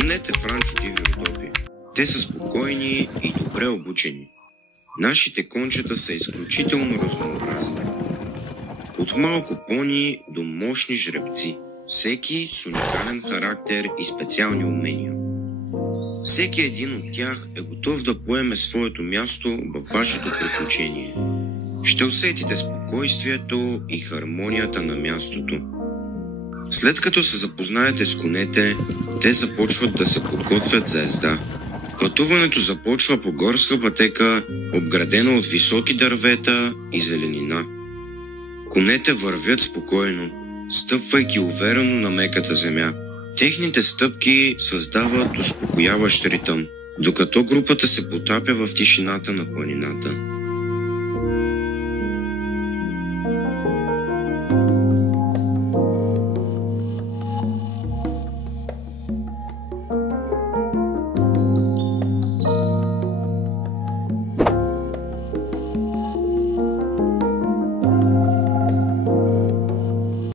Конете в ранчо Диви Родопи. Те са спокойни и добре обучени. Нашите кончета са изключително разнообразни. От малко пони до мощни жребци, всеки с уникален характер и специални умения. Всеки един от тях е готов да поеме своето място във вашето приключение. Ще усетите спокойствието и хармонията на мястото. След като се запознаете с конете, те започват да се подготвят за езда. Пътуването започва по горска пътека, обградена от високи дървета и зеленина. Конете вървят спокойно, стъпвайки уверено на меката земя. Техните стъпки създават успокояващ ритъм, докато групата се потапя в тишината на планината.